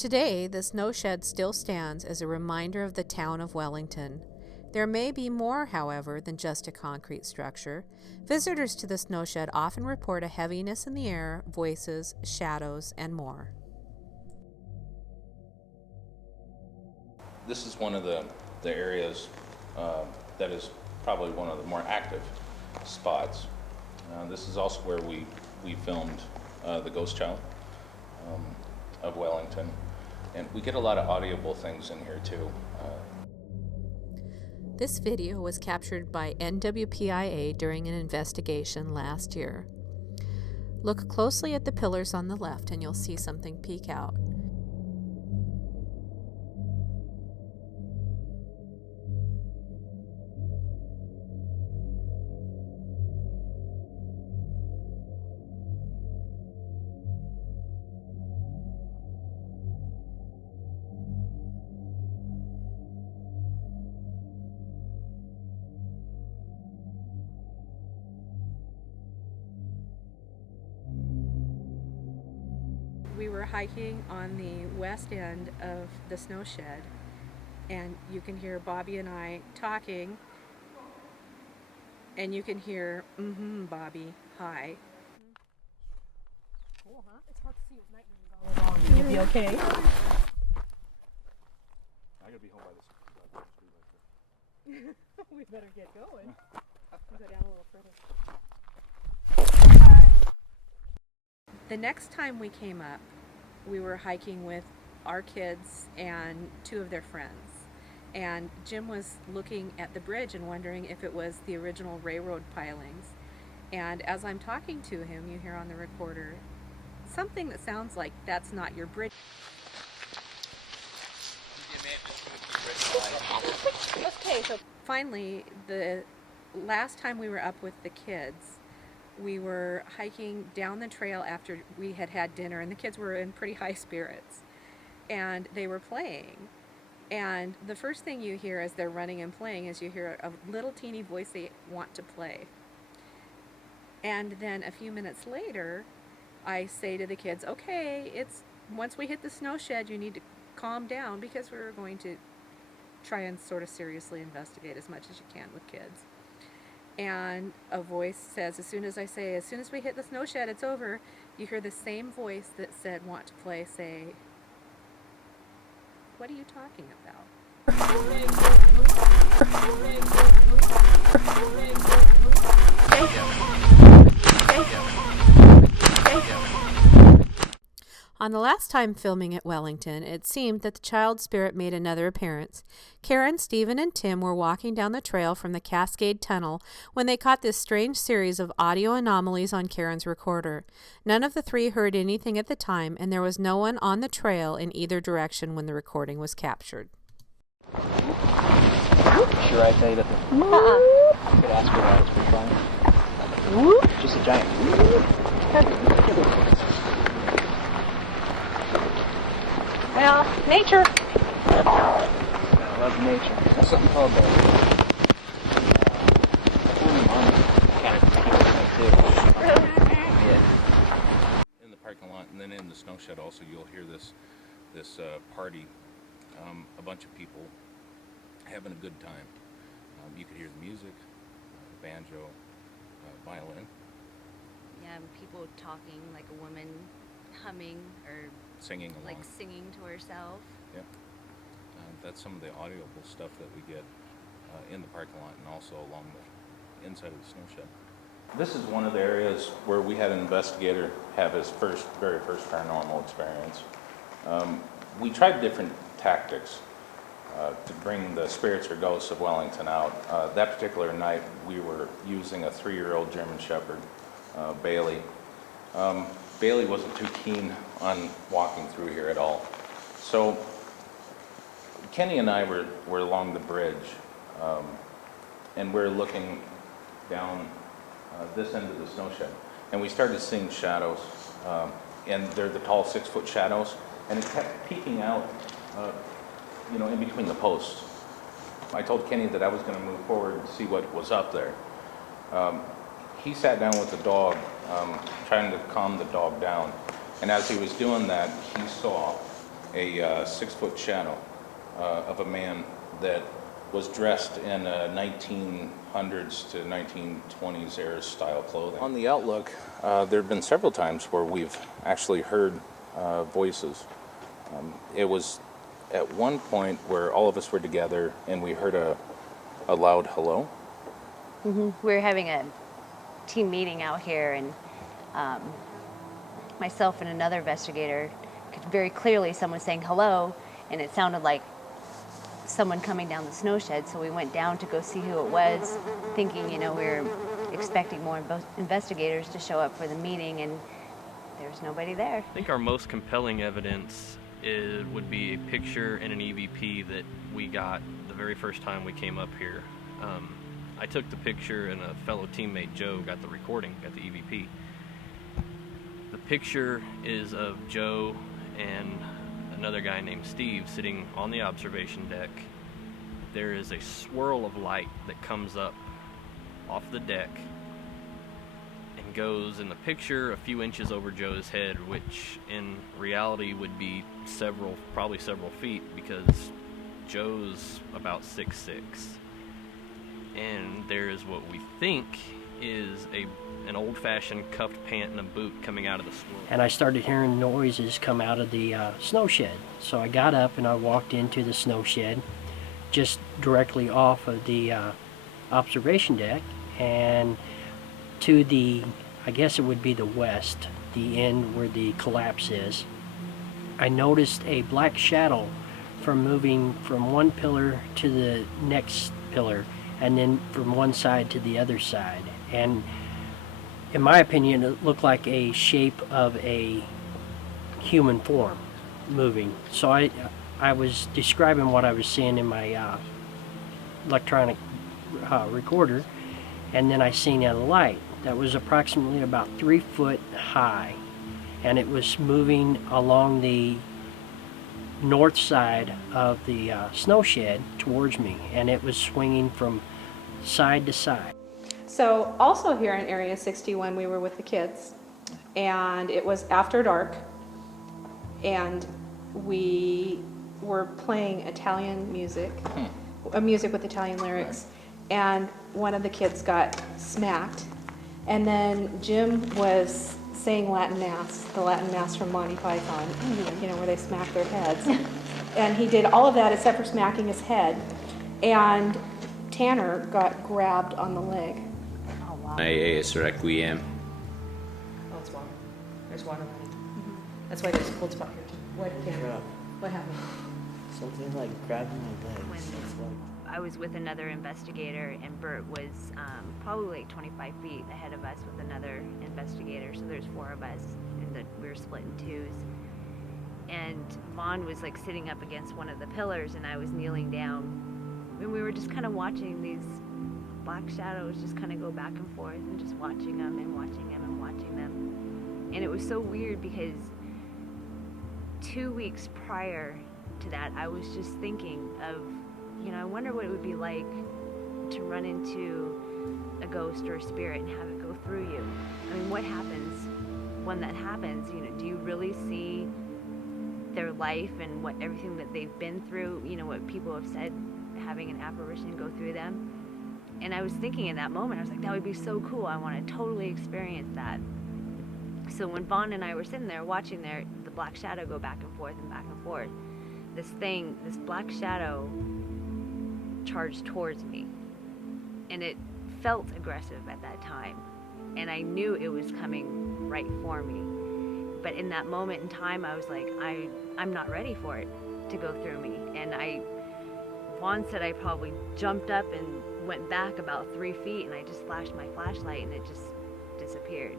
Today, the snow shed still stands as a reminder of the town of Wellington. There may be more, however, than just a concrete structure. Visitors to the snow shed often report a heaviness in the air, voices, shadows, and more. This is one of the areas that is probably one of the more active spots. This is also where we filmed The Ghost Child of Wellington. And we get a lot of audible things in here too. This video was captured by NWPIA during an investigation last year. Look closely at the pillars on the left and you'll see something peek out. We were hiking on the west end of the snow shed, and you can hear Bobby and I talking, and you can hear, Bobby, hi. Cool, huh? It's hard to see with night vision all along. You'll be okay. I gotta be home by this. We better get going. We'll go down a little further. The next time we came up, we were hiking with our kids and two of their friends. And Jim was looking at the bridge and wondering if it was the original railroad pilings. And as I'm talking to him, you hear on the recorder something that sounds like, "That's not your bridge." Okay, so finally, the last time we were up with the kids, we were hiking down the trail after we had had dinner, and the kids were in pretty high spirits, and they were playing. And the first thing you hear as they're running and playing is you hear a little teeny voice they want to play. And then a few minutes later, I say to the kids, okay, once we hit the snow shed, you need to calm down, because we're going to try and sort of seriously investigate as much as you can with kids. And a voice says, as soon as we hit the snow shed, it's over, you hear the same voice that said want to play say, what are you talking about? On the last time filming at Wellington, it seemed that the child spirit made another appearance. Karen, Stephen, and Tim were walking down the trail from the Cascade Tunnel when they caught this strange series of audio anomalies on Karen's recorder. None of the three heard anything at the time, and there was no one on the trail in either direction when the recording was captured. Should I tell you that you could ask her why it's for fun? Just a giant. Well, nature. I love nature. There's something called the kind of too. Yeah. In the parking lot, and then in the snow shed also, you'll hear this party, a bunch of people having a good time. You could hear the music, banjo, violin. Yeah, people talking, like a woman humming or Singing along. like singing to herself. Yeah. That's some of the audible stuff that we get in the parking lot and also along the inside of the snow shed. This is one of the areas where we had an investigator have his very first paranormal experience. We tried different tactics to bring the spirits or ghosts of Wellington out. That particular night, we were using a 3-year-old German Shepherd, Bailey. Bailey wasn't too keen on walking through here at all. So Kenny and I were along the bridge, and we're looking down this end of the snow shed. And we started seeing shadows, and they're the tall 6-foot shadows, and it kept peeking out, in between the posts. I told Kenny that I was going to move forward and see what was up there. He sat down with the dog, trying to calm the dog down. And as he was doing that, he saw a 6-foot shadow of a man that was dressed in 1900s to 1920s era style clothing. On the outlook, there have been several times where we've actually heard voices. It was at one point where all of us were together and we heard a loud hello. We were having a team meeting out here, and myself and another investigator could very clearly someone saying hello, and it sounded like someone coming down the snow shed. So we went down to go see who it was, thinking, you know, we were expecting more investigators to show up for the meeting, and there's nobody there. I think our most compelling evidence would be a picture and an EVP that we got the very first time we came up here. I took the picture and a fellow teammate, Joe, got the recording, got the EVP. The picture is of Joe and another guy named Steve sitting on the observation deck. There is a swirl of light that comes up off the deck and goes in the picture a few inches over Joe's head, which in reality would be probably several feet, because Joe's about 6'6". And there is what we think is an old-fashioned cuffed pant and a boot coming out of the swirl. And I started hearing noises come out of the snow shed. So I got up and I walked into the snow shed, just directly off of the observation deck, and to the, I guess it would be the west, the end where the collapse is. I noticed a black shadow from moving from one pillar to the next pillar, and then from one side to the other side. And in my opinion, it looked like a shape of a human form moving. So I was describing what I was seeing in my electronic recorder, and then I seen a light that was approximately about 3 foot high, and it was moving along the north side of the snow shed towards me, and it was swinging from side to side. So also here in Area 61, we were with the kids, and it was after dark, and we were playing Italian music, music with Italian lyrics, and one of the kids got smacked, and then Jim was saying Latin Mass, the Latin Mass from Monty Python, you know, where they smack their heads. And he did all of that except for smacking his head, and Tanner got grabbed on the leg. Oh, wow. It's Requiem. Oh, it's water. There's water running. That's why there's a cold spot here too. What happened? Something like grabbing my legs. It's like, I was with another investigator, and Bert was probably like 25 feet ahead of us with another investigator. So there's 4 of us, and we were split in twos. And Vaughn was like sitting up against one of the pillars, and I was kneeling down. And we were just kind of watching these black shadows just kind of go back and forth, and just watching them and watching them and watching them. And it was so weird because 2 weeks prior to that, I was just thinking of, you know, I wonder what it would be like to run into a ghost or a spirit and have it go through you. I mean, what happens when that happens? You know, do you really see their life and what everything that they've been through, you know, what people have said, having an apparition go through them? And I was thinking in that moment, I was like, that would be so cool. I want to totally experience that. So when Vaughn and I were sitting there watching the black shadow go back and forth and back and forth, this black shadow charged towards me, and it felt aggressive at that time, and I knew it was coming right for me. But in that moment in time, I was like, I'm not ready for it to go through me. And Vaughn said I probably jumped up and went back about 3 feet, and I just flashed my flashlight, and it just disappeared.